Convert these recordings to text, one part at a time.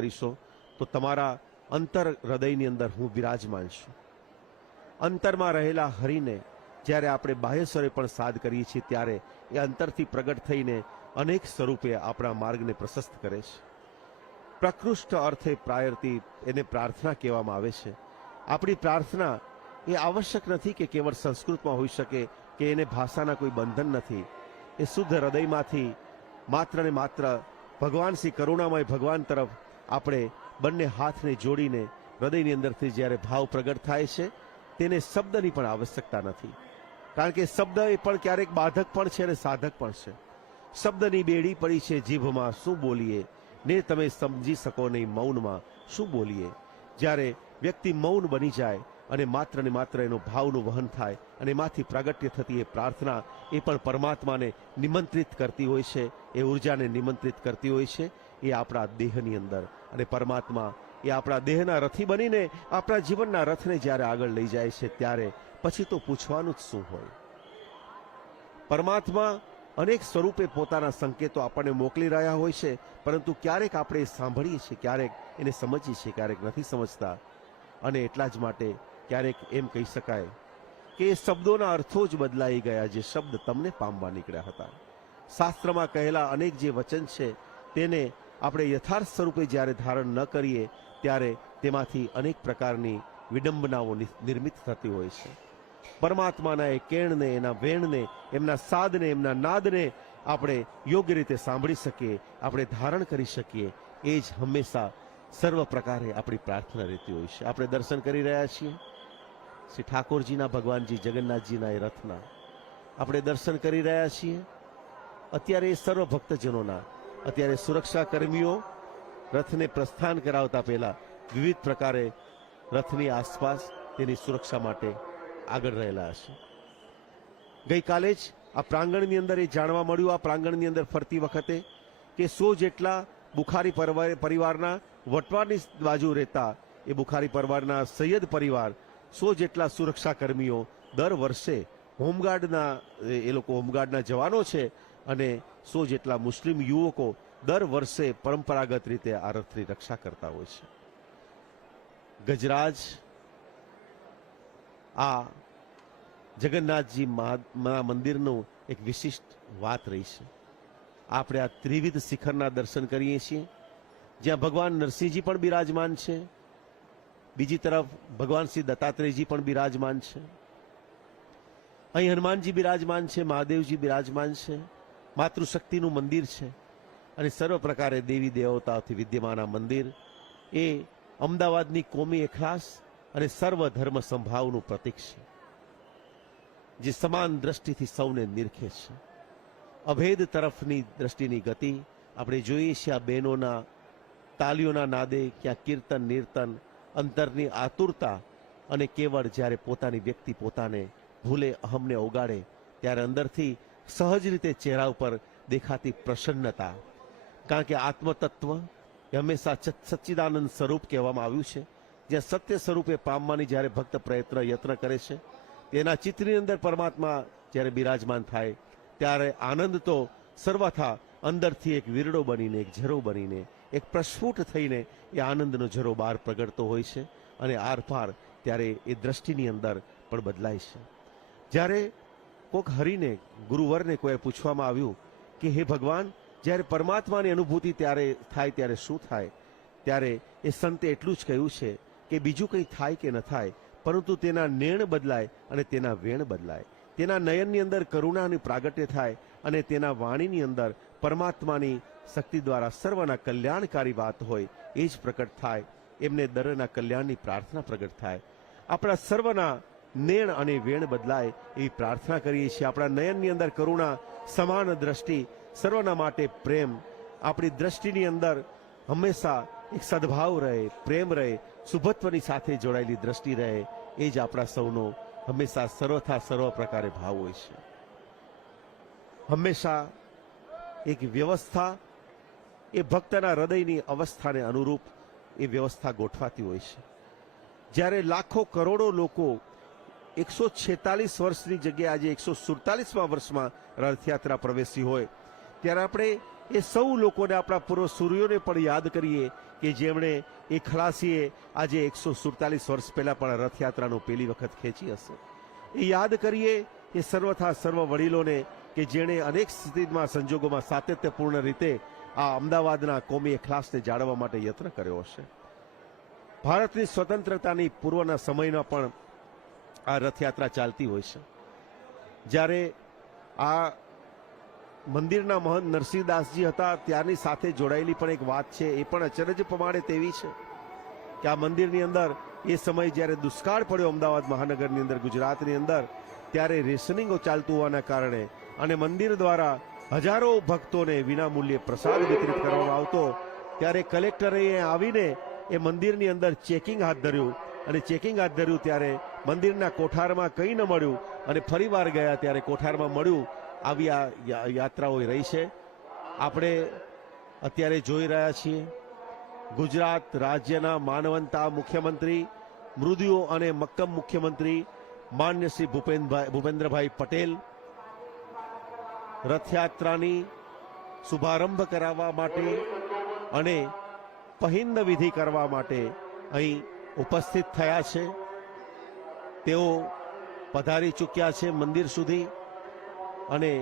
કરીશો તો તમારા અંતર હૃદયની અંદર હું બિરાજમાન છું. અંતરમાં રહેલા હરિને જ્યારે આપણે બાહ્ય સ્વરે પણ સાદ કરીએ છીએ ત્યારે એ અંતરથી પ્રગટ થઈને અનેક સ્વરૂપે આપણા માર્ગને પ્રશસ્ત કરે છે. પ્રકૃષ્ટ અર્થે પ્રાયર્થી એને પ્રાર્થના કહેવામાં આવે છે. આપણી પ્રાર્થના એ આવશ્યક નથી કે કેવળ સંસ્કૃતમાં હોઈ શકે કે એને ભાષાના કોઈ બંધન નથી. એ શુદ્ધ હૃદયમાંથી માત્ર ને માત્ર ભગવાન શ્રી કરુણામય ભગવાન તરફ આપણે બંને હાથને જોડીને હૃદયની અંદરથી જ્યારે ભાવ પ્રગટ થાય છે તેને શબ્દની પણ આવશ્યકતા નથી. કારણ કે શબ્દ એ પણ ક્યારેક બાધક પણ છે અને સાધક પણ છે. શબ્દની બેડી પડી છે જીભમાં, શું બોલીએ ને તમે સમજી શકો નહીં મૌનમાં શું બોલીએ. જ્યારે વ્યક્તિ મૌન બની જાય અને માત્ર ને માત્ર એનો ભાવનું વહન થાય અને એમાંથી પ્રાગટ્ય થતી એ પ્રાર્થના એ પણ પરમાત્માને નિમંત્રિત કરતી હોય છે, એ ઉર્જાને નિમંત્રિત કરતી હોય છે. એ આપણા દેહની અંદર અને પરમાત્મા એ આપણા દેહના રથી બનીને આપણા જીવનના રથને જ્યારે આગળ લઈ જાય છે ત્યારે પછી તો પૂછવાનું જ શું હોય. પરમાત્મા અનેક સ્વરૂપે પોતાના સંકેતો આપણને મોકલી રહ્યા હોય છે, પરંતુ ક્યારેક આપણે સાંભળીએ છીએ, ક્યારેક એને સમજીએ છીએ, ક્યારેક નથી સમજતા. અને એટલા જ માટે ક્યારેક એમ કહી શકાય કે એ શબ્દોના અર્થો જ બદલાઈ ગયા જે શબ્દ તમને પામવા નીકળ્યા હતા. શાસ્ત્રમાં કહેલા અનેક જે વચન છે તેને આપણે યથાર્થ સ્વરૂપે જ્યારે ધારણ ન કરીએ ત્યારે તેમાંથી અનેક પ્રકારની વિડંબનાઓ નિર્મિત થતી હોય છે. પરમાત્માના એ કેણને, એના વેણને, એમના સાદને, એમના નાદને આપણે યોગ્ય રીતે સાંભળી શકીએ, આપણે ધારણ કરી શકીએ, એ જ હંમેશા સર્વ પ્રકારે આપણી પ્રાર્થના રહેતી હોય છે. આપણે દર્શન કરી રહ્યા છીએ શ્રી ઠાકોરજીના, ભગવાનજી જગન્નાથજીના એ રથના આપણે દર્શન કરી રહ્યા છીએ. અત્યારે એ સર્વ ભક્તજનોના, અત્યારે સુરક્ષા કર્મીઓ રથને પ્રસ્થાન કરાવતા પહેલા વિવિધ પ્રકારે રથની આસપાસ તેની સુરક્ષા માટે આગળ રહેલા હશે. ગઈકાલે જ આ પ્રાંગણની અંદર એ જાણવા મળ્યું, આ પ્રાંગણની અંદર ફરતી વખતે કે 100 જેટલા બુખારી પરિવારના વટવારની બાજુ રહેતા એ બુખારી પરિવારના સૈયદ પરિવાર 100 જેટલા સુરક્ષા કર્મીઓ દર વર્ષે હોમગાર્ડના, એ લોકો હોમગાર્ડના જવાનો છે, અને 100 જેટલા મુસ્લિમ યુવકો દર વર્ષે પરંપરાગત રીતે આ રથની રક્ષા કરતા હોય છે. ગજરાજ આ જગન્નાથજી મંદિરનું એક વિશિષ્ટ વાત રહી છે. આપણે આ ત્રિવિધ શિખરના દર્શન કરીએ છીએ, જ્યાં ભગવાન નરસિંહજી પણ બિરાજમાન છે, બીજી તરફ ભગવાન શ્રી દત્તાત્રેયજી પણ બિરાજમાન છે, અહીં હનુમાનજી બિરાજમાન છે, મહાદેવજી બિરાજમાન છે, માતૃશક્તિનું મંદિર છે, અને સર્વ પ્રકારે દેવી દેવતાઓથી વિદ્યમાન આ મંદિર એ અમદાવાદની કોમી એખલાસ અને સર્વ ધર્મ સંભાવનું પ્રતીક છે, જે સમાન દ્રષ્ટિથી સૌને નિરખે છે. અભેદ તરફની દ્રષ્ટિની ગતિ આપણે જોઈએ છીએ આ બહેનોના તાલીઓના નાદે, ક્યાં કીર્તન નિર્તન, અંતરની આતુરતા, અને કેવળ જ્યારે પોતાની વ્યક્તિ પોતાને ભૂલે, અહમને ઓગાળે, ત્યારે અંદરથી સહજ રીતે ચહેરા ઉપર દેખાતી પ્રસન્નતા. કારણ કે આત્મતત્વ એ હંમેશા સચ્ચિદાનંદ સ્વરૂપ કહેવામાં આવ્યું છે. જ્યાં સત્ય સ્વરૂપે પામવાની જ્યારે ભક્ત યત્ન કરે છે, તેના ચિત્રની અંદર પરમાત્મા જ્યારે બિરાજમાન થાય ત્યારે આનંદ તો સર્વથા અંદરથી એક વીરડો બનીને, એક ઝરો બનીને, એક પ્રસ્ફુટ થઈને એ આનંદનો ઝરો બહાર પ્રગટતો હોય છે, અને આરપાર ત્યારે એ દ્રષ્ટિની અંદર પણ બદલાય છે. જ્યારે કોક હરિને, ગુરુવરને કોઈ પૂછવામાં આવ્યું કે હે ભગવાન, જ્યારે પરમાત્માની અનુભૂતિ ત્યારે થાય ત્યારે શું થાય, ત્યારે એ સંતે એટલું જ કહ્યું છે કે બીજું કંઈ થાય કે ન થાય, પરંતુ તેના નેણ બદલાય અને તેના વેણ બદલાય. તેના નયનની અંદર કરુણાની પ્રાગટ્ય થાય અને તેના વાણીની અંદર પરમાત્માની શક્તિ દ્વારા સર્વના કલ્યાણકારી વાત હોય એ જ પ્રગટ થાય. એમને દરના કલ્યાણની પ્રાર્થના પ્રગટ થાય. આપણા સર્વના નેણ અને વેણ બદલાય એવી પ્રાર્થના કરીએ છીએ. આપણા નયનની અંદર કરુણા, સમાન દ્રષ્ટિ, સર્વના માટે પ્રેમ, આપણી દ્રષ્ટિની અંદર હંમેશા એક સદભાવ રહે, પ્રેમ રહે, શુભત્વની સાથે જોડાયેલી દ્રષ્ટિ રહે, એ જ આપણા સૌનો હંમેશા સર્વથા સર્વ પ્રકારે ભાવ હોય છે. હંમેશા એક વ્યવસ્થા એ ભક્તના હૃદયની અવસ્થાને અનુરૂપ એ વ્યવસ્થા ગોઠવાતી હોય છે. જ્યારે લાખો કરોડો લોકો 146 વર્ષની જગ્યાએ આજે 147મા વર્ષમાં રથયાત્રા પ્રવેશી હોય, ત્યારે આપણે એ સૌ લોકોને, આપણા પૂર્વ સૂર્યોને પણ યાદ કરીએ કે જેમણે એ ખલાસીએ આજે 147 વર્ષ પહેલા પણ રથયાત્રાનું પહેલી વખત ખેંચી હશે. એ યાદ કરીએ એ સર્વથા સર્વ વડીલોને કે જેણે અનેક સ્થિતિમાં, સંજોગોમાં સાતત્યપૂર્ણ રીતે આ અમદાવાદના કોમી એખલાસને જાળવવા માટે યત્ન કર્યો હશે. ભારતની સ્વતંત્રતાની પૂર્વના સમયમાં પણ આ રથયાત્રા ચાલતી હોય છે. જ્યારે આ મંદિરના મહંત નરસિંહદાસજી હતા ત્યારની સાથે જોડાયેલી પણ એક વાત છે, એ પણ અચરજ પ્રમાણે તેવી છે કે આ મંદિરની અંદર એ સમય જ્યારે દુષ્કાળ પડ્યો અમદાવાદ મહાનગરની અંદર, ગુજરાતની અંદર, ત્યારે રેશનિંગો ચાલતું હોવાના કારણે અને મંદિર દ્વારા હજારો ભક્તોને વિનામૂલ્યે પ્રસાદ વિતરિત કરવામાં આવતો, ત્યારે કલેક્ટરે આવીને એ મંદિરની અંદર ચેકિંગ હાથ ધર્યું અને ચેકિંગ હાથ ધર્યું ત્યારે મંદિરના કોઠારમાં કંઈ ન મળ્યું અને ફરીવાર ગયા ત્યારે કોઠારમાં મળ્યું. આવી આ યાત્રાઓ રહી છે. આપણે અત્યારે જોઈ રહ્યા છીએ ગુજરાત રાજ્યના માનવંતા મુખ્યમંત્રી, મૃદુ અને મક્કમ મુખ્યમંત્રી માન્ય શ્રી ભૂપેન્દ્રભાઈ પટેલ રથયાત્રાની શુભારંભ કરાવવા માટે અને પહિંદ વિધિ કરવા માટે અહીં ઉપસ્થિત થયા છે. તેઓ પધારી ચૂક્યા છે મંદિર સુધી અને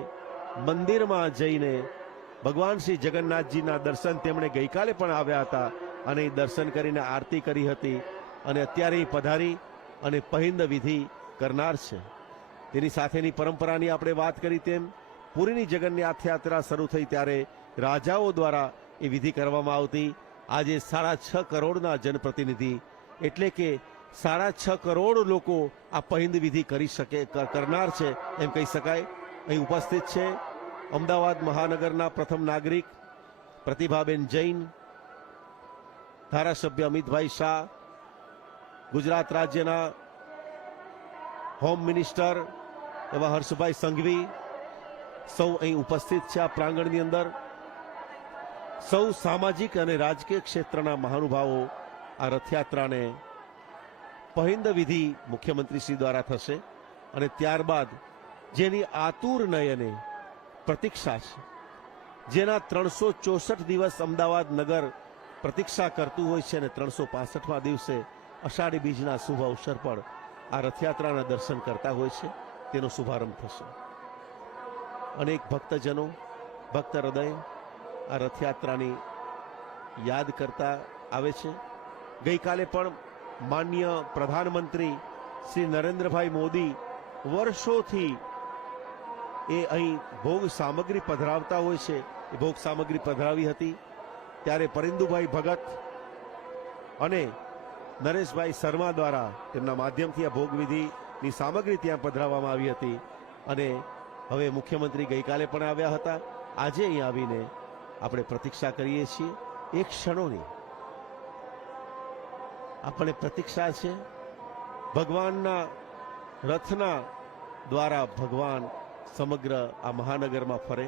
મંદિરમાં જઈને ભગવાન શ્રી જગન્નાથજીના દર્શન તેમણે ગઈકાલે પણ આવ્યા હતા અને દર્શન કરીને આરતી કરી હતી અને અત્યારે પધારી અને પહિંદ વિધિ કરનાર છે. તેની સાથેની પરંપરાની આપણે વાત કરી તેમ પુરીની જગન્નાથ યાત્રા શરૂ થઈ ત્યારે રાજાઓ દ્વારા એ વિધિ કરવામાં આવતી. આજે 6.5 કરોડના જનપ્રતિનિધિ એટલે કે 6.5 કરોડ લોકો આ પહિંદ વિધિ કરી શકે કરનાર છે એમ કહી શકાય. અહીં ઉપસ્થિત છે અમદાવાદ મહાનગરના પ્રથમ નાગરિક પ્રતિભાબેન જૈન, ધારાસભ્ય અમિતભાઈ શાહ, ગુજરાત રાજ્યના હોમ મિનિસ્ટર એવા હર્ષભાઈ સંઘવી, સૌ અહીં ઉપસ્થિત છે આ પ્રાંગણની અંદર. સૌ સામાજિક અને રાજકીય ક્ષેત્રના મહાનુભાવો આ રથયાત્રાને પહિંદ વિધિ મુખ્યમંત્રી શ્રી દ્વારા થશે અને ત્યારબાદ જેની આતુર નયને પ્રતીક્ષા છે, જેના 364 દિવસ અમદાવાદ નગર પ્રતીક્ષા કરતું હોય છે અને 365મા દિવસે અષાઢી બીજના શુભ અવસર પર આ રથયાત્રાના દર્શન કરતા હોય છે, તેનો શુભારંભ થશે. અનેક ભક્તજનો, ભક્ત હૃદય આ રથયાત્રાની યાદ કરતા આવે છે. ગઈકાલે પણ માનનીય પ્રધાનમંત્રી શ્રી નરેન્દ્રભાઈ મોદી વર્ષોથી એ અહીં ભોગ સામગ્રી પધરાવતા હોય છે, એ ભોગ સામગ્રી પધરાવી હતી. ત્યારે પરિંદુભાઈ ભગત અને નરેશભાઈ શર્મા દ્વારા તેમના માધ્યમથી આ ભોગ વિધિની સામગ્રી ત્યાં પધરાવવામાં આવી હતી અને હવે મુખ્યમંત્રી ગઈકાલે પણ આવ્યા હતા. આજે અહીં આવીને આપણે પ્રતીક્ષા કરીએ છીએ એક ક્ષણોની. આપણે પ્રતીક્ષા છે ભગવાનના રથના દ્વારા ભગવાન સમગ્ર આ મહાનગરમાં ફરે.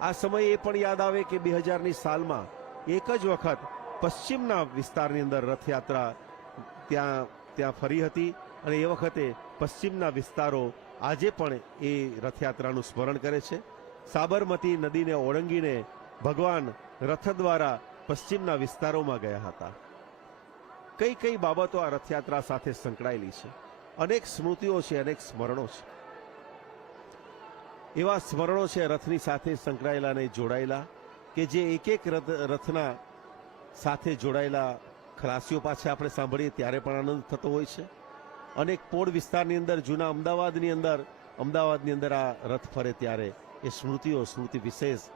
આ સમયે એ પણ યાદ આવે કે 2000ની સાલમાં એક જ વખત પશ્ચિમના વિસ્તારની અંદર રથયાત્રા ત્યાં ફરી હતી અને એ વખતે પશ્ચિમના વિસ્તારો આજે પણ એ રથયાત્રાનું સ્મરણ કરે છે. સાબરમતી નદીને ઓળંગીને ભગવાન રથ દ્વારા પશ્ચિમના વિસ્તારોમાં ગયા હતા. કઈ કઈ બાબતો આ રથયાત્રા સાથે સંકળાયેલી છે? અનેક સ્મૃતિઓ છે, અનેક સ્મરણો છે. એવા સ્મરણો છે રથની સાથે સંકળાયેલા અને જોડાયેલા કે જે એક એક રથના સાથે જોડાયેલા ખલાસીઓ પાસે આપણે સાંભળીએ ત્યારે પણ આનંદ થતો હોય છે. અનેક પોળ વિસ્તારની અંદર, જૂના અમદાવાદની અંદર આ રથ ફરે ત્યારે એ સ્મૃતિઓ, સ્મૃતિ વિશેષ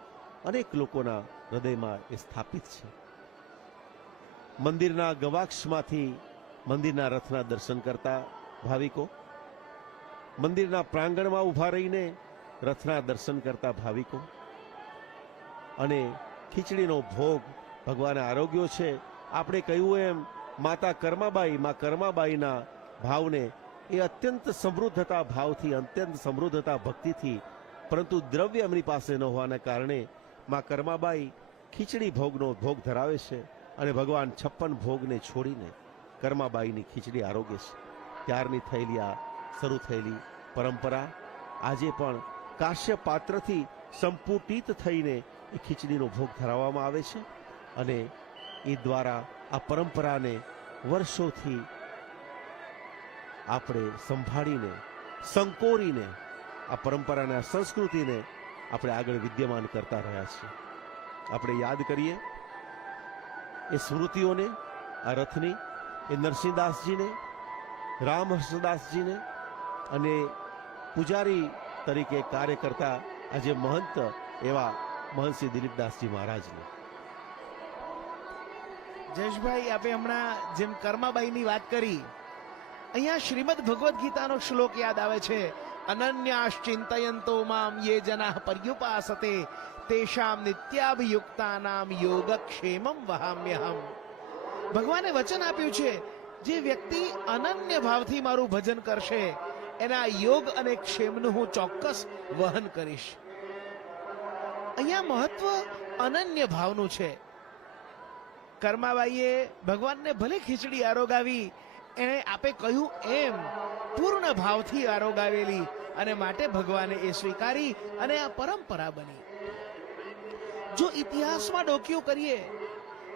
અનેક લોકોના હૃદયમાં એ સ્થાપિત છે. મંદિરના ગવાક્ષમાંથી મંદિરના રથના દર્શન કરતા ભાવિકો, મંદિરના પ્રાંગણમાં ઊભા રહીને રથના દર્શન કરતા ભાવિકો અને ખીચડીનો ભોગ ભગવાને આરોગ્યો છે. આપણે કહ્યું એમ માતા કર્માબાઈના ભાવને એ અત્યંત સમૃદ્ધતા ભાવથી, અત્યંત સમૃદ્ધતા ભક્તિથી, પરંતુ દ્રવ્ય એમની પાસે ન હોવાના કારણે મા કર્માબાઈ ખીચડી ભોગનો ભોગ ધરાવે છે અને ભગવાન 56 ભોગને છોડીને કર્માબાઈની ખીચડી આરોગે છે. ત્યારની શરૂ થયેલી પરંપરા આજે પણ કાશ્ય પાત્રથી સંપુટિત થઈને એ ખીચડીનો ભોગ ધરાવવામાં આવે છે અને એ દ્વારા આ પરંપરાને વર્ષોથી આપણે સંભાળીને સંકોરીને આ પરંપરાને આ સંસ્કૃતિને આપણે આગળ વિદ્યમાન કરતા રહ્યા છીએ. આપણે યાદ કરીએ એ સ્મૃતિઓને, આ રથની, એ નરસિંહદાસજીને, રામહર્ષદાસજીને અને પૂજારી તરીકે કાર્ય કરતા આજે મહંત એવા મહંત શ્રી દિલીપદાસજી મહારાજને. જયેશભાઈ, આપણે હમણાં જેમ કર્માબાઈની વાત કરી, અહીંયા શ્રીમદ ભગવદ્ ગીતાનો શ્લોક યાદ આવે છે, અનન્યાશ્ચિંતયંતો મામ યે જનાઃ પર્યુપાસતે તેષામ નિત્યાભિયુક્તાનામ યોગક્ષેમમ વહામ્યહમ. ભગવાને વચન આપ્યું છે, જે વ્યક્તિ અનન્ય ભાવથી મારું ભજન કરશે એના યોગ અને ક્ષેમનું હું ચોક્કસ વહન કરીશ. અહીંયા મહત્વ અનન્ય ભાવનું છે. કર્માબાઈએ ભગવાનને ભલે ખીચડી આરોગાવી, એણે આપે કહ્યું એમ પૂર્ણ ભાવથી આરોગાવેલી અને માટે ભગવાને એ સ્વીકારી અને આ પરંપરા બની. જો ઇતિહાસમાં ડોકિયું કરીએ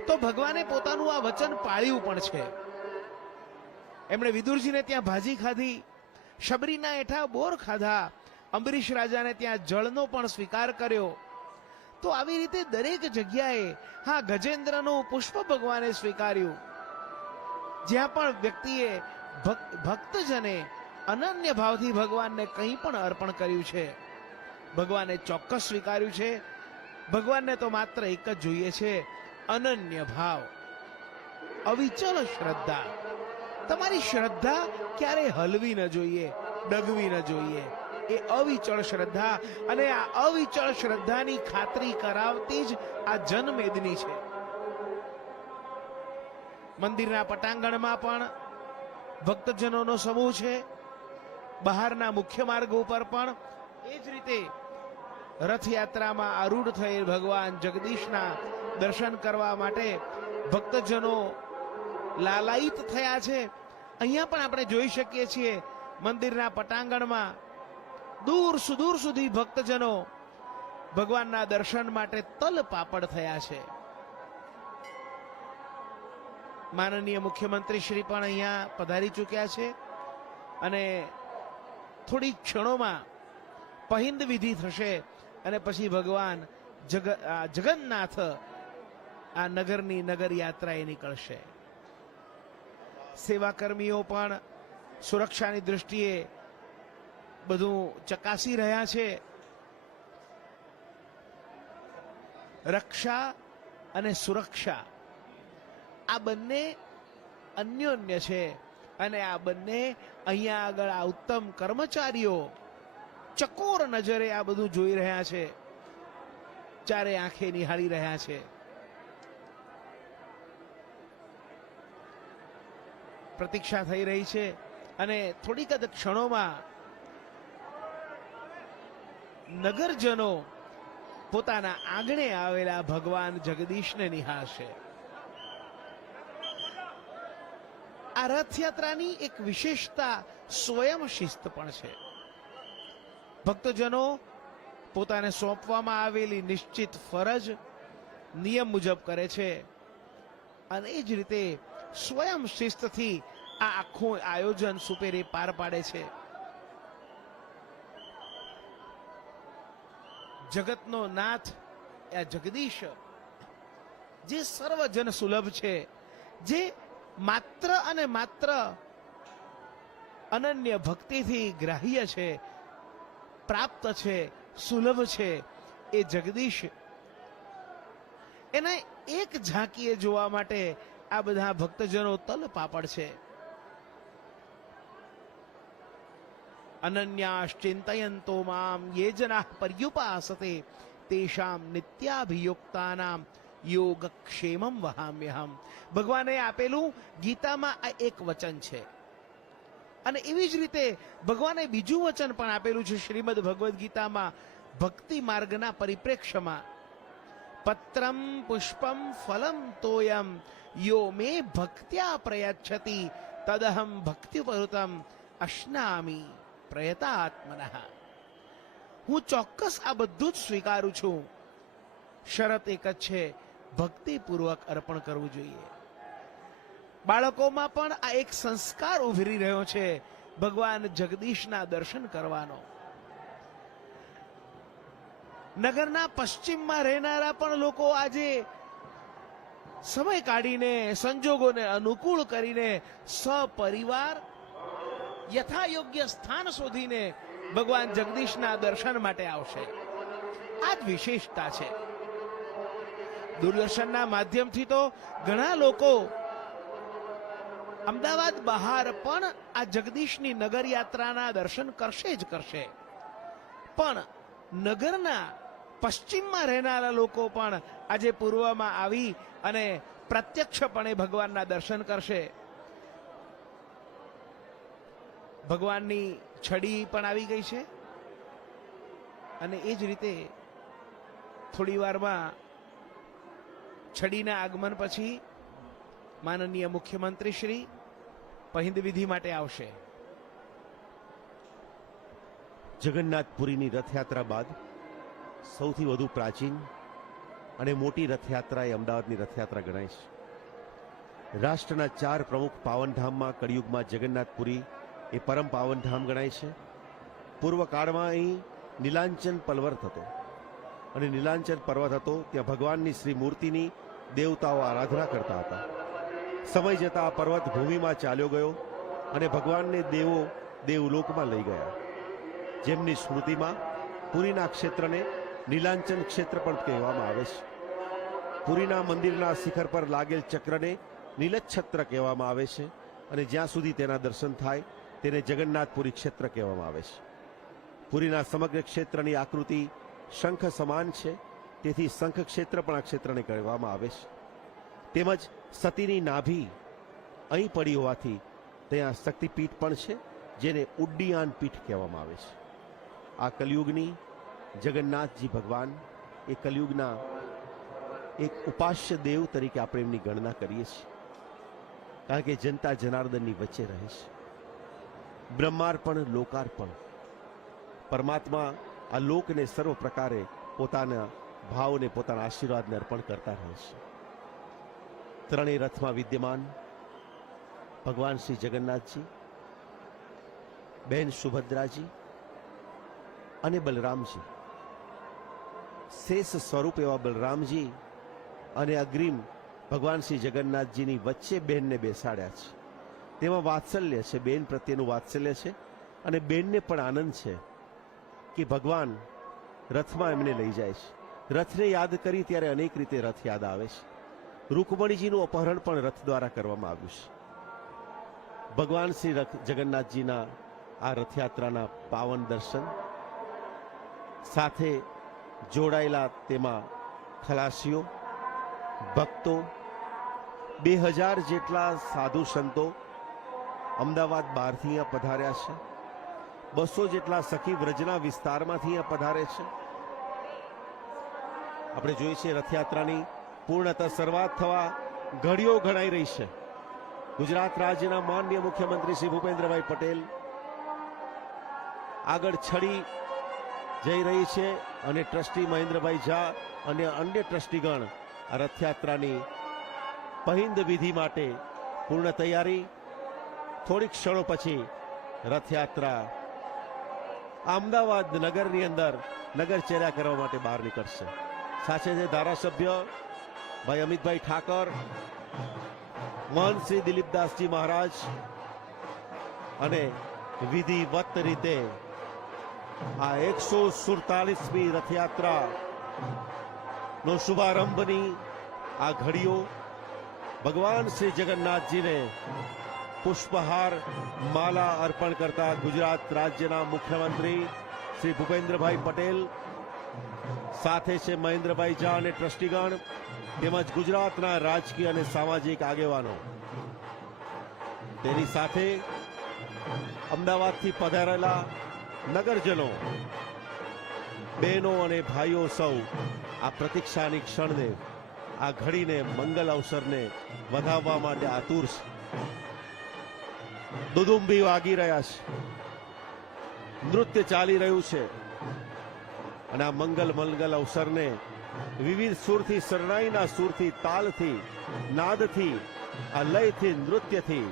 તો ભગવાને પોતાનું આ વચન પાળ્યું પણ છે. એમણે વિદુરજીને ત્યાં ભાજી ખાધી, શબરીના હેઠા બોર ખાધા, અંબરીશ રાજાને ત્યાં જળનો પણ સ્વીકાર કર્યો. તો આવી રીતે દરેક જગ્યાએ હા ગજેન્દ્રનું પુષ્પ ભગવાને સ્વીકાર્યું. જ્યાં પણ વ્યક્તિએ ભક્તજને અનન્ય ભાવથી ભગવાનને કંઈ પણ અર્પણ કર્યું છે, ભગવાને ચોક્કસ સ્વીકાર્યું છે. ભગવાનને તો માત્ર એક જ જોઈએ છે, અનન્ય ભાવ, અવિચલ શ્રદ્ધા. તમારી શ્રદ્ધા ક્યારે હલવી ન જોઈએ, ડગવી ન જોઈએ. એ અવિચળ શ્રદ્ધા, અને આ અવિચળ શ્રદ્ધાની ખાતરી કરાવતી જ આ જનમેદની છે. મંદિરના પટાંગણમાં પણ ભક્તજનોનો સમૂહ છે, બહારના મુખ્ય માર્ગ ઉપર પણ એ જ રીતે રથયાત્રામાં આરૂઢ થયેલ ભગવાન જગદીશના દર્શન કરવા માટે ભક્તજનો લાલાયિત થયા છે. અહીંયા પણ આપણે જોઈ શકીએ છીએ મંદિરના પટાંગણમાં દૂર સુદૂર સુધી ભક્તજનો ભગવાનના દર્શન માટે તલ પાપડ થયા છે. માનનીય મુખ્યમંત્રી શ્રી પણ અહીંયા પધારી ચૂક્યા છે અને થોડી ક્ષણોમાં પહિંદ વિધિ થશે અને પછી ભગવાન જગન્નાથ આ નગરની નગર યાત્રાએ નીકળશે. સેવાકર્મીઓ પણ સુરક્ષાની દૃષ્ટિએ બધું ચકાસી રહ્યા છે. રક્ષા અને સુરક્ષા આ બંને અન્યોન્ય છે અને આ બંને અહીંયા આગળ આ ઉત્તમ કર્મચારીઓ ચકોર નજરે આ બધું જોઈ રહ્યા છે, ચારે આંખે નિહાળી રહ્યા છે. પ્રતીક્ષા થઈ રહી છે અને થોડીક જ ક્ષણોમાં નગરજનો પોતાના આંગણે આવેલા ભગવાન જગદીશને નિહાળશે. આ રથયાત્રાની એક વિશેષતા સ્વયં શિસ્ત પણ છે. ભક્તજનો પોતાને સોંપવામાં આવેલી નિશ્ચિત ફરજ નિયમ મુજબ કરે છે અને એ જ રીતે સ્વયં શિસ્તથી આ આખું આયોજન સુપેરે પાર પાડે છે. જગતનો નાથ આ જગદીશ જે સર્વજન સુલભ છે, જે માત્ર અને માત્ર અનન્ય ભક્તિથી ગ્રાહ્ય છે, પ્રાપ્ત છે, સુલભ છે, એ જગદીશ એને એક ઝાંકીએ જોવા માટે આ બધા ભક્તજનો તલ પાપડ છે. અનન્યાશ્ચિંતયંતો મામ યે જનાઃ પર્યુપાસતે તેષામ નિત્યાભિયુક્તાનામ યોગક્ષેમમ વહામ્યહમ. ભગવાને આપેલું ગીતામાં આ એક વચન છે અને એવી જ રીતે ભગવાને બીજું વચન પણ આપેલું છે શ્રીમદ ભગવદ્ ગીતામાં ભક્તિ માર્ગના પરિપ્રેક્ષ્યમાં. પત્રમ પુષ્પમ ફલમ તોયમ યો મે ભક્ત્યા પ્રયચ્છતિ તદહમ ભક્તિપરુતમ અશ્નામી પ્રયતાત્મનઃ. હું ચોક્કસ આ બધું જ સ્વીકારું છું. શરત એક જ છે, ભક્તિપૂર્વક અર્પણ કરવું જોઈએ. બાળકોમાં પણ આ એક સંસ્કાર ઉભરી રહ્યો છે ભગવાન જગદીશના દર્શન કરવાનો. નગરના પશ્ચિમમાં રહેનારા પણ લોકો આજે સમય કાઢીને, સંજોગોને અનુકૂળ કરીને સપરિવાર યથાયોગ્ય સ્થાન શોધીને ભગવાન જગદીશના દર્શન માટે આવશે. આ જ વિશેષતા છે. દૂરદર્શનના માધ્યમથી તો ઘણા લોકો અમદાવાદ બહાર પણ આ જગદીશની નગર યાત્રાના દર્શન કરશે જ કરશે. પણ નગરના પશ્ચિમમાં રહેનારા લોકો પણ આજે પૂર્વમાં આવી અને પ્રત્યક્ષપણે ભગવાનના દર્શન કરશે. ભગવાનની છડી પણ આવી ગઈ છે અને એ જ રીતે થોડી વારમાં છડીના આગમન પછી માનનીય મુખ્યમંત્રી શ્રી પહિંદ વિધિ માટે આવશે. જગન્નાથપુરીની રથયાત્રા બાદ સૌથી વધુ પ્રાચીન અને મોટી રથયાત્રા એ અમદાવાદની રથયાત્રા ગણાય છે. રાષ્ટ્રના 4 પ્રમુખ પાવનધામમાં કળિયુગમાં જગન્નાથપુરી એ પરમ પાવનધામ ગણાય છે. પૂર્વ કાળમાં અહીં નીલાંચન પર્વત હતો અને નીલાંચન પર્વત હતો ત્યાં ભગવાનની શ્રી મૂર્તિની દેવતાઓ આરાધના કરતા હતા. સમય જતાં આ પર્વત ભૂમિમાં ચાલ્યો ગયો અને ભગવાનને દેવો દેવલોકમાં લઈ ગયા. જેમની સ્મૃતિમાં પુરીના ક્ષેત્રને નીલાંચન ક્ષેત્ર પણ કહેવામાં આવે છે. પુરીના મંદિરના શિખર પર લાગેલ ચક્રને નીલચ્છત્ર કહેવામાં આવે છે અને જ્યાં સુધી તેના દર્શન થાય તેને જગન્નાથપુરી ક્ષેત્ર કહેવામાં આવે છે. પુરીના સમગ્ર ક્ષેત્રની આકૃતિ શંખ સમાન છે, તેથી શંખ ક્ષેત્ર પણ આ ક્ષેત્રને કહેવામાં આવે છે. તેમજ સતીની નાભી અહીં પડી હોવાથી ત્યાં શક્તિપીઠ પણ છે, જેને ઉડ્ડિયાન પીઠ કહેવામાં આવે છે. આ કલયુગની જગન્નાથજી ભગવાન એ કલયુગના એક ઉપાસ્ય દેવ તરીકે આપણે એમની ગણના કરીએ છીએ, કારણ કે જનતા જનાર્દનની વચ્ચે રહે છે. બ્રહ્માર્પણ લોકાર્પણ, પરમાત્મા આ લોકને સર્વ પ્રકારે પોતાના ભાવને, પોતાના આશીર્વાદને અર્પણ કરતા રહે છે. ત્રણેય રથમાં વિદ્યમાન ભગવાન શ્રી જગન્નાથજી, બહેન સુભદ્રાજી અને બલરામજી, શેષ સ્વરૂપ એવા બલરામજી અને અગ્રીમ ભગવાન શ્રી જગન્નાથજીની વચ્ચે બહેનને બેસાડ્યા છે. તેમાં વાત્સલ્ય છે, બેન પ્રત્યેનું વાત્સલ્ય છે અને બેનને પણ આનંદ છે કે ભગવાન રથમાં એમને લઈ જાય છે. રથને યાદ કરી ત્યારે અનેક રીતે રથ યાદ આવે છે. રૂકમણીજીનું અપહરણ પણ રથ દ્વારા કરવામાં આવ્યું છે. ભગવાન શ્રી જગન્નાથજીના આ રથયાત્રાના પાવન દર્શન સાથે જોડાયેલા તેમાં ખલાસીઓ, ભક્તો, 2000 જેટલા સાધુ સંતો અમદાવાદ બહારથી અહીંયા પધાર્યા છે. 200 જેટલા સખી વ્રજના વિસ્તારમાંથી અહીંયા પધારે છે. આપણે જોઈએ છીએ રથયાત્રાની પૂર્ણતઃ શરૂઆત થવા ઘડીઓ ગણાઈ રહી છે. ગુજરાત રાજ્યના માનનીય મુખ્યમંત્રી શ્રી ભૂપેન્દ્રભાઈ પટેલ આગળ છડી જઈ રહી છે અને ટ્રસ્ટી મહેન્દ્રભાઈ ઝા અને અન્ય ટ્રસ્ટીગણ આ રથયાત્રાની પહિંદ વિધિ માટે પૂર્ણ તૈયારી. થોડીક ક્ષણો પછી રથયાત્રા અમદાવાદ નગરની અંદર નગરચર્યા કરવા માટે બહાર નીકળશે. સાથે છે ધારાસભ્ય ભાઈ અમિતભાઈ ઠાકર, મહંત શ્રી દિલીપદાસજી મહારાજ અને વિધિવત રીતે આ 147મી રથયાત્રા નો શુભારંભની આ ઘડીઓ ભગવાન શ્રી જગન્નાથજીને પુષ્પહાર માલા અર્પણ કરતા ગુજરાત રાજ્યના મુખ્યમંત્રી શ્રી ભૂપેન્દ્રભાઈ પટેલ, સાથે છે મહેન્દ્રભાઈ ઝા અને ટ્રસ્ટીગણ તેમજ ગુજરાતના રાજકીય અને સામાજિક આગેવાનો. તેની સાથે અમદાવાદથી પધારેલા નગરજનો, બહેનો અને ભાઈઓ સૌ આ પ્રતીક્ષાની ક્ષણને, આ ઘડીને, મંગલ અવસરને વધાવવા માટે આતુર છે. દુદુંબી વાગી રહ્યા છે, નૃત્ય ચાલી રહ્યું છે, અને આ મંગલ અવસરને વિવિધ સુરથી, શરણાઈના સુરથી, તાલથી, નાદથી, આ લયથી, નૃત્યથી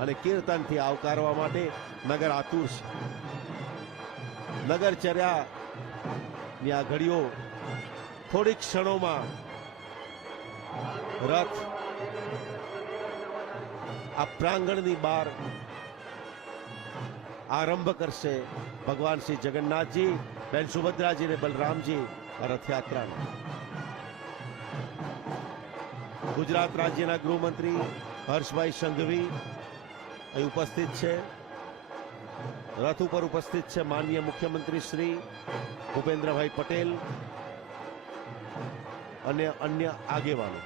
અને કીર્તનથી આવકારવા માટે નગર આતુર છે. નગરચર્યાની આ ઘડીઓ થોડીક ક્ષણોમાં રથ આ પ્રાંગણની બહાર આરંભ કરશે. ભગવાન શ્રી જગન્નાથજી, બેન સુભદ્રાજી અને બલરામજી આ રથયાત્રાનો. ગુજરાત રાજ્યના ગૃહમંત્રી હર્ષભાઈ સંઘવી અહીં ઉપસ્થિત છે. રથ ઉપર ઉપસ્થિત છે માનનીય મુખ્યમંત્રી શ્રી ભૂપેન્દ્રભાઈ પટેલ અને અન્ય આગેવાનો.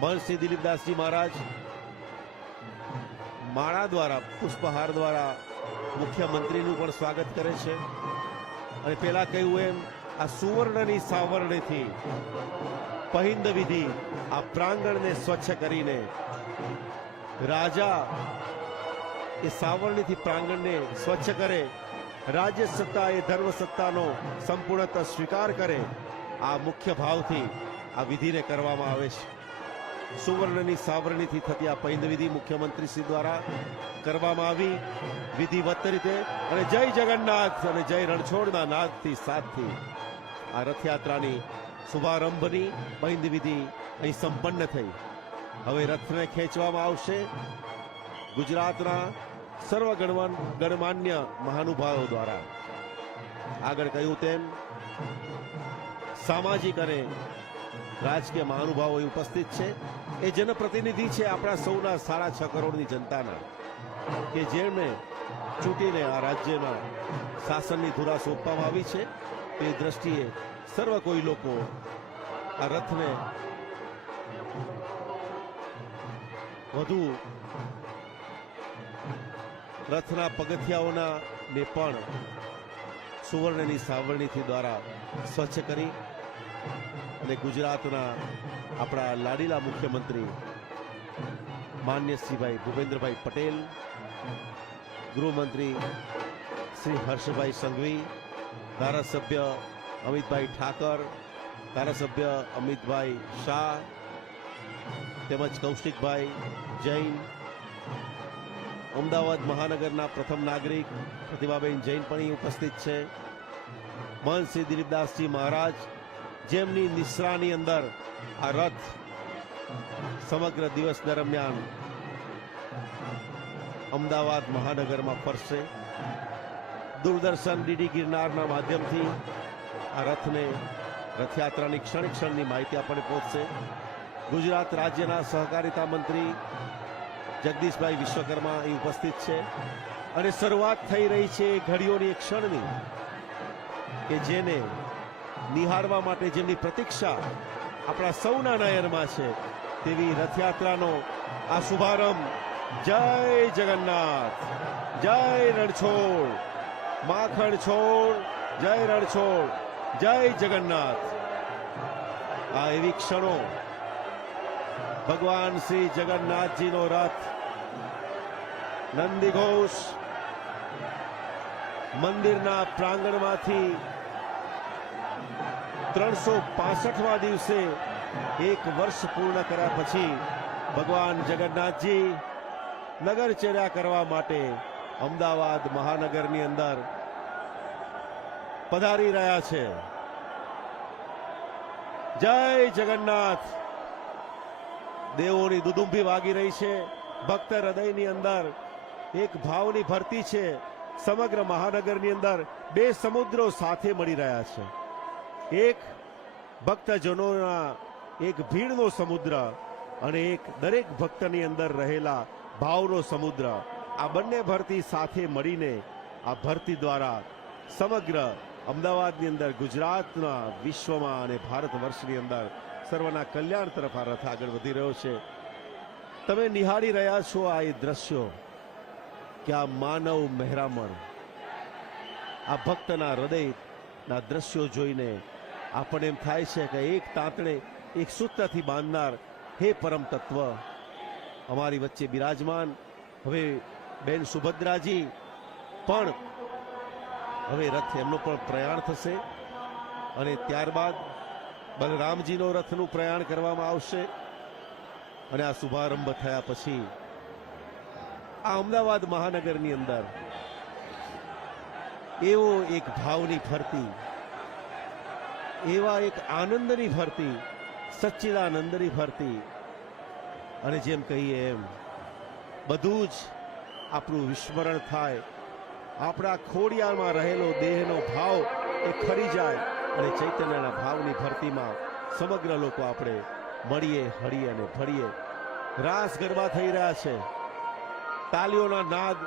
મહંત શ્રી દિલીપદાસજી મહારાજ માળા દ્વારા, પુષ્પહાર દ્વારા મુખ્યમંત્રીનું પણ સ્વાગત કરે છે. અને પેલા કહ્યું એમ આ સુવર્ણની સાવરણીથી પહિંદ વિધિ આ પ્રાંગણને સ્વચ્છ કરીને રાજા એ સાવરણીથી પ્રાંગણને સ્વચ્છ કરે, રાજ્ય સત્તા એ ધર્મ સત્તાનો સંપૂર્ણતઃ સ્વીકાર કરે, આ મુખ્ય ભાવથી આ વિધિને કરવામાં આવે છે. સુવર્ણની સાવરણીથી થતી આ પહિંદ વિધિ મુખ્યમંત્રી શ્રી દ્વારા કરવામાં આવી વિધિવત રીતે. અને જય જગન્નાથ અને જય રણછોડના નાદથી સાથથી આ રથયાત્રાની શુભારંભની પહિંદ વિધિ અહીં સંપન્ન થઈ. હવે રથને ખેંચવામાં આવશે ગુજરાતના સર્વ ગણમાન્ય મહાનુભાવો દ્વારા. આગળ કહ્યું તેમ સામાજિક અને રાજકીય મહાનુભાવો ઉપસ્થિત છે. એ જનપ્રતિનિધિ છે આપણા સૌના 6.5 કરોડની જનતાના, કે જેમને ચૂંટીને આ રાજ્યમાં શાસનની ધુરા સોંપવામાં આવી છે. તે દ્રષ્ટિએ સર્વ કોઈ લોકો આ રથને વધુ રથના પગથિયાઓના ને પણ સુવર્ણની સાવરણીથી દ્વારા સ્વચ્છ કરી અને ગુજરાતના આપણા લાડીલા મુખ્યમંત્રી માન્ય શ્રીભાઈ ભૂપેન્દ્રભાઈ પટેલ, ગૃહમંત્રી શ્રી હર્ષભાઈ સંઘવી, ધારાસભ્ય અમિતભાઈ ઠાકર, ધારાસભ્ય અમિતભાઈ શાહ તેમજ કૌશિકભાઈ જૈન, અમદાવાદ મહાનગરના પ્રથમ નાગરિક પ્રતિભાબેન જૈન પણ અહીં ઉપસ્થિત છે. મહંત શ્રી દિલીપદાસજી મહારાજ જેમની નિશ્રાની અંદર આ રથ સમગ્ર દિવસ દરમિયાન અમદાવાદ મહાનગરમાં ફરશે. દૂરદર્શન ડીડી ગિરનારના માધ્યમથી આ રથયાત્રાની ક્ષણની માહિતી આપણને પહોંચશે. ગુજરાત રાજ્યના સહકારિતા મંત્રી જગદીશભાઈ વિશ્વકર્મા અહીં ઉપસ્થિત છે. અને શરૂઆત થઈ રહી છે ઘડીઓની એક ક્ષણની, કે જેને નિહાળવા માટે જેમની પ્રતીક્ષા આપણા સૌના નયનમાં છે તેવી રથયાત્રાનો આ શુભારંભ. જય જગન્નાથ, જય રણછોડ, માખણ છોડ, જય રણછોડ, જય જગન્નાથ. આ એવી ક્ષણો ભગવાન શ્રી જગન્નાથજીનો રથ નંદીઘોષ મંદિરના પ્રાંગણમાંથી 365મા દિવસે 1 વર્ષ પૂર્ણ કર્યા પછી ભગવાન જગન્નાથજી નગરચર્યા કરવા માટે અમદાવાદ મહાનગરની અંદર પધારી રહ્યા છે. જય જગન્નાથ. દેવોની દુદુંભી વાગી રહી છે. ભક્ત હૃદયની અંદર એક ભાવની ભરતી છે. સમગ્ર મહાનગરની અંદર 2 સમુદ્રો સાથે મળી રહ્યા છે. એક ભક્તજનોના એક ભીડનો સમુદ્ર અને એક દરેક ભક્તની અંદર રહેલા ભાવનો સમુદ્ર. આ બંને ભરતી સાથે મળીને આ ભરતી દ્વારા સમગ્ર અમદાવાદની અંદર, ગુજરાતના, વિશ્વમાં અને ભારત વર્ષની અંદર સર્વના કલ્યાણ તરફ આ રથ આગળ વધી રહ્યો છે. તમે નિહાળી રહ્યા છો આ એ દ્રશ્યો, કે આ માનવ મહેરામણ, આ ભક્તના હૃદયના દ્રશ્યો જોઈને આપણને એમ થાય છે કે એક તાંતણે એક સૂત્રથી બાંધનાર હે પરમ તત્વ અમારી વચ્ચે બિરાજમાન. હવે બેન સુભદ્રાજી પણ હવે રથ એમનો પણ પ્રયાણ થશે અને ત્યારબાદ બલરામજીનો રથનું પ્રયાણ કરવામાં આવશે. અને આ શુભારંભ થયા પછી આ અમદાવાદ મહાનગરની અંદર એવો એક ભાવની ફરતી, એવા એક આનંદની ફરતી, સચ્ચિદાનંદની ફરતી, અને જેમ કહીએ એમ બધું જ આપણું વિસ્મરણ થાય, આપણા ખોડિયારમાં રહેલો દેહનો ભાવ એ ખરી જાય અને ચૈતન્યના ભાવની ભરતીમાં સમગ્ર લોકો આપણે મળીએ, હળીએ અને ભળીએ. રાસ ગરબા થઈ રહ્યા છે, તાલીઓના નાદ,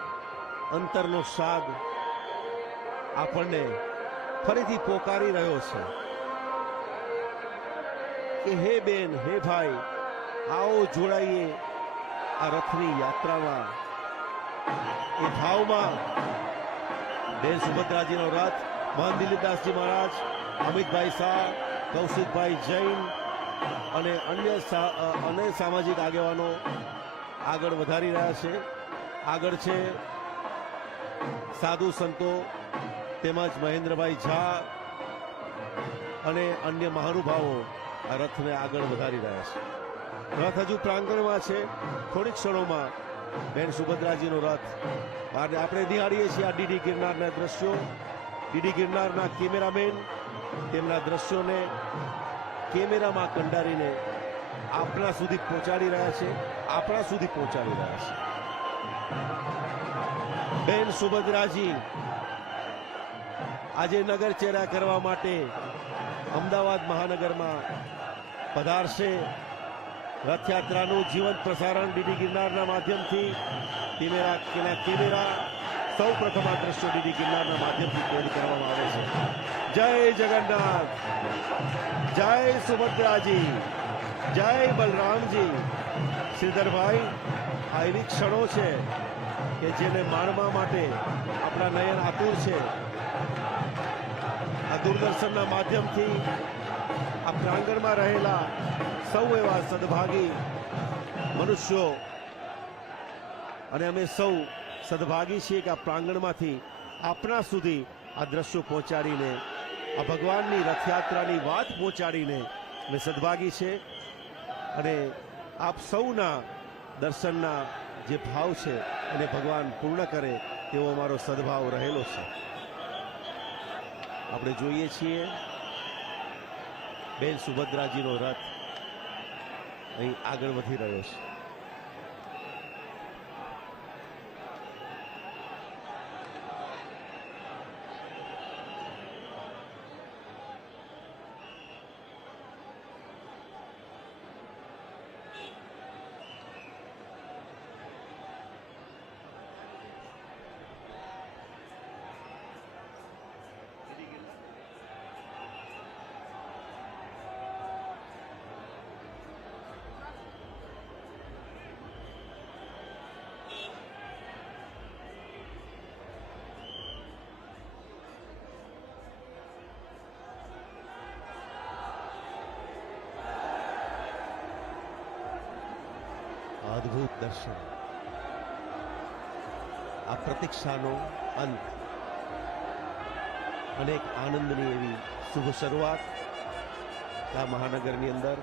અંતરનો સાદ આપણને ફરીથી પોકારી રહ્યો છે કે હે બેન, હે ભાઈ, આવો જોડાઈએ આ રથની યાત્રામાં. એ ભાવમાં બેન સુભદ્રાજીનો રથ, મહંત દિલીપદાસજી મહારાજ, અમિતભાઈ શાહ, કૌશિકભાઈ જૈન અને અન્ય સામાજિક આગેવાનો આગળ વધારી રહ્યા છે. આગળ છે સાધુ સંતો તેમજ મહેન્દ્રભાઈ ઝા અને અન્ય મહાનુભાવો આ રથને આગળ વધારી રહ્યા છે. રથ હજુ પ્રાંગણમાં છે. થોડીક ક્ષણોમાં બેન સુભદ્રાજીનો રથ આપણે નિહાળીએ છીએ. આ ડીડી ગિરનારના દ્રશ્યો, ડીડી ગિરનારના કેમેરામેન તેમના દ્રશ્યોને કેમેરામાં કંડારીને આપણા સુધી પહોંચાડી રહ્યા છે, આપણા સુધી પહોંચાડી રહ્યા છે. બેન સુભદ્રાજી આજે નગર ચેરા કરવા માટે અમદાવાદ મહાનગરમાં પધારશે. રથયાત્રાનું જીવંત પ્રસારણ ડીડી ગિરનારના માધ્યમથી કેમેરા સૌ પ્રથમ આ દ્રશ્યો ડીડી ગિરનારના માધ્યમથી કેદ કરવામાં આવે છે. જય જગન્નાથ, જય સુભદ્રાજી, જય બલરામજી. શ્રીધરભાઈ, આ એવી ક્ષણો છે કે જેને માણવા માટે આપણા નયન આતુર છે. આ દૂરદર્શનના માધ્યમથી આ પ્રાંગણમાં રહેલા સૌ એવા સદભાગી મનુષ્યો અને અમે સૌ સદભાગી છીએ કે આ પ્રાંગણમાંથી આપણા સુધી આ દ્રશ્યો પહોંચાડીને, આ ભગવાનની રથયાત્રાની વાત પહોંચાડીને અમે સદભાગી છે. અને આપ સૌના દર્શનના જે ભાવ છે એને ભગવાન પૂર્ણ કરે તેવો અમારો સદભાવ રહેલો છે. આપણે જોઈએ છીએ બેન સુભદ્રાજીનો રથ અહીં આગળ વધી રહ્યો છે. અદ્ભુત દર્શન, આ પ્રતીક્ષાનો અંત અને એક આનંદની એવી શુભ શરૂઆત. આ મહાનગરની અંદર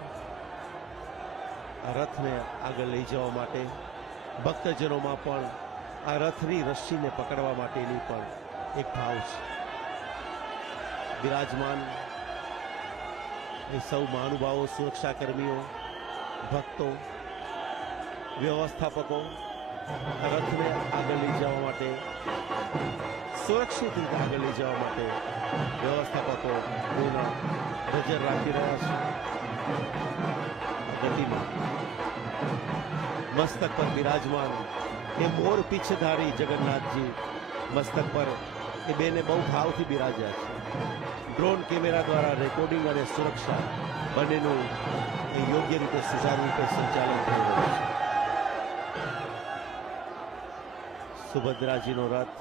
આ રથને આગળ લઈ જવા માટે ભક્તજનોમાં પણ આ રથની રસ્સીને પકડવા માટેની પણ એક ભાવ છે. બિરાજમાન એ સૌ મહાનુભાવો, સુરક્ષાકર્મીઓ, ભક્તો, વ્યવસ્થાપકો આ રથને આગળ લઈ જવા માટે, સુરક્ષિત રીતે આગળ લઈ જવા માટે વ્યવસ્થાપકો પૂર્ણ નજર રાખી રહ્યા છે. ગતિમાં મસ્તક પર બિરાજમાન એ મોર પીછધારી જગન્નાથજી મસ્તક પર એ બેને બહુ ભાવથી બિરાજ્યા છે. ડ્રોન કેમેરા દ્વારા રેકોર્ડિંગ અને સુરક્ષા બંનેનું એ યોગ્ય રીતે સુચારુ રીતે સંચાલન થઈ રહ્યું છે. સુભદ્રાજીનો રથ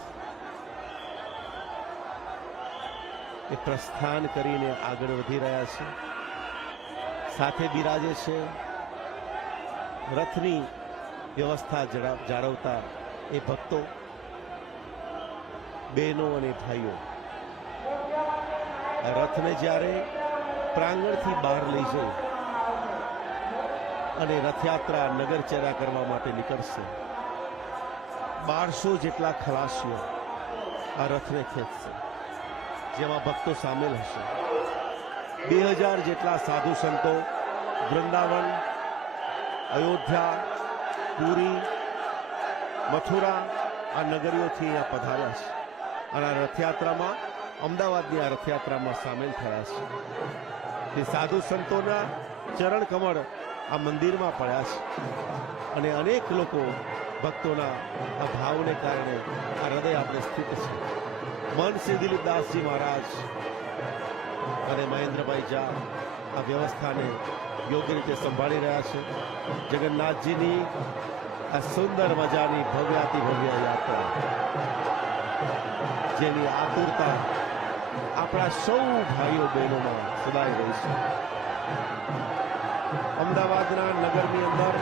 એ પ્રસ્થાન કરીને આગળ વધી રહ્યા છે. સાથે બિરાજે છે રથની વ્યવસ્થા જાળવતા એ ભક્તો, બહેનો અને ભાઈઓ. આ રથને જ્યારે પ્રાંગણથી બહાર લઈ જઈ અને રથયાત્રા નગરચર્યા કરવા માટે નીકળશે, 1200 જેટલા ખલાસીઓ આ રથને ખેંચશે, જેમાં ભક્તો સામેલ હશે. 2000 જેટલા સાધુ સંતો વૃંદાવન, અયોધ્યા, પુરી, મથુરા આ નગરીઓથી અહીંયા પધાર્યા છે અને આ રથયાત્રામાં, અમદાવાદની આ રથયાત્રામાં સામેલ થયા છે. તે સાધુ સંતોના ચરણ કમળ આ મંદિરમાં પડ્યા છે અને અનેક લોકો ભક્તોના આ ભાવને કારણે આ હૃદય આપણે સ્થિત છે. મન શ્રી દિલીપદાસજી મહારાજ અને મહેન્દ્રભાઈ ઝા આ વ્યવસ્થાને યોગ્ય રીતે સંભાળી રહ્યા છે. જગન્નાથજીની આ સુંદર મજાની ભવ્યાતિ ભવ્ય યાત્રા, જેની આતુરતા આપણા સૌ ભાઈઓ બહેનોમાં સદાય રહી છે. અમદાવાદના નગરની અંદર,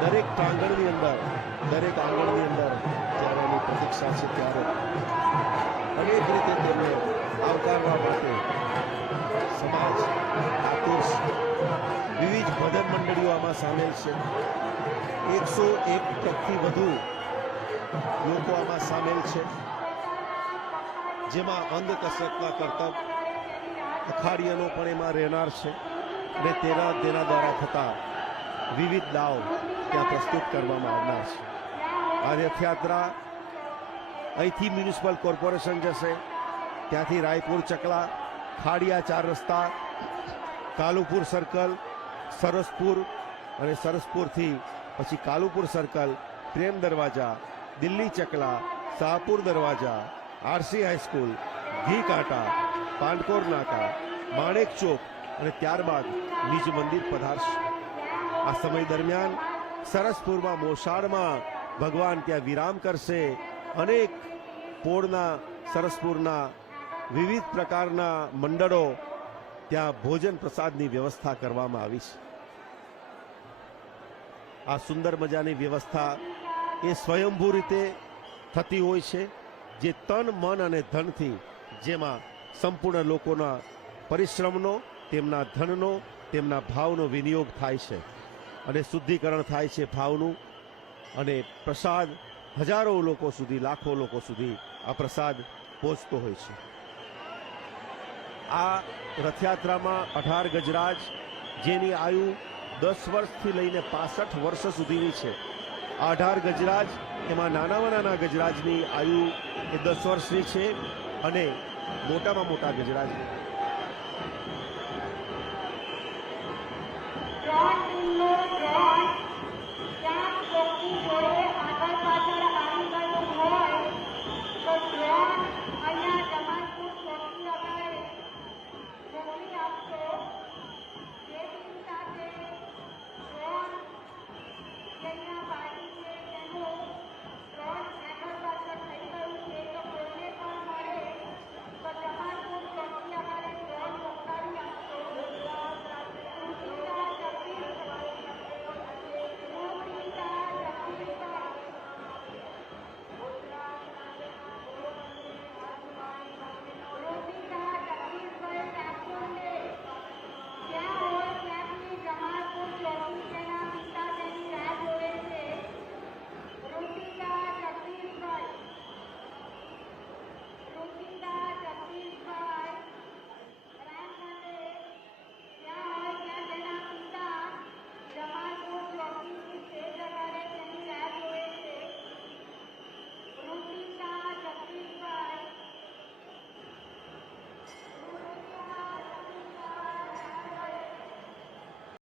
દરેક પ્રાંગણની અંદર, દરેક આંગણની અંદર જ્યારે એની પ્રતીક્ષા છે, ત્યારે અનેક રીતે તેમને આવકારવા માટે સમાજ આતુર છે. વિવિધ ભજન મંડળીઓ આમાં સામેલ છે. 101 ટકથી વધુ લોકો આમાં સામેલ છે, જેમાં અંગ કસરતના કરતબ અખાડીયાનો પણ એમાં રહેનાર છે અને તેના દ્વારા થતા વિવિધ દાવ ત્યાં પ્રસ્તુત કરવામાં આવનાર છે. આ રથયાત્રા અહીંથી મ્યુનિસિપલ કોર્પોરેશન જશે, ત્યાંથી રાયપુર ચકલા, ખાડિયા 4 રસ્તા, કાલુપુર સર્કલ, સરસપુર અને સરસપુરથી પછી કાલુપુર સર્કલ, પ્રેમ દરવાજા, દિલ્હી ચકલા, શાહપુર દરવાજા, આરસી હાઈસ્કૂલ, ઘી કાંટા, પાંડકોર નાકા, માણેક ચોક અને ત્યારબાદ નિજ મંદિર પધારશે. આ સમય દરમિયાન સરસપુરમાં મોસાળમાં ભગવાન ત્યાં વિરામ કરશે. અનેક પોળના, સરસપુરના વિવિધ પ્રકારના મંડળો ત્યાં ભોજન પ્રસાદની વ્યવસ્થા કરવામાં આવી છે. આ સુંદર મજાની વ્યવસ્થા એ સ્વયંભૂ રીતે થતી હોય છે, જે તન, મન અને ધનથી, જેમાં સંપૂર્ણ લોકોના પરિશ્રમનો, તેમના ધનનો, તેમના ભાવનો વિનિયોગ થાય છે અને શુદ્ધિકરણ થાય છે ભાવનું, અને પ્રસાદ હજારો લોકો સુધી, લાખો લોકો સુધી આ પ્રસાદ પહોંચતો હોય છે. આ રથયાત્રામાં 18 ગજરાજ, જેની આયુ 10 વર્ષથી લઈને 65 વર્ષ સુધીની છે. આ 18 ગજરાજ, એમાં નાનામાં નાના ગજરાજની આયુ એ 10 વર્ષની છે અને મોટામાં મોટા ગજરાજ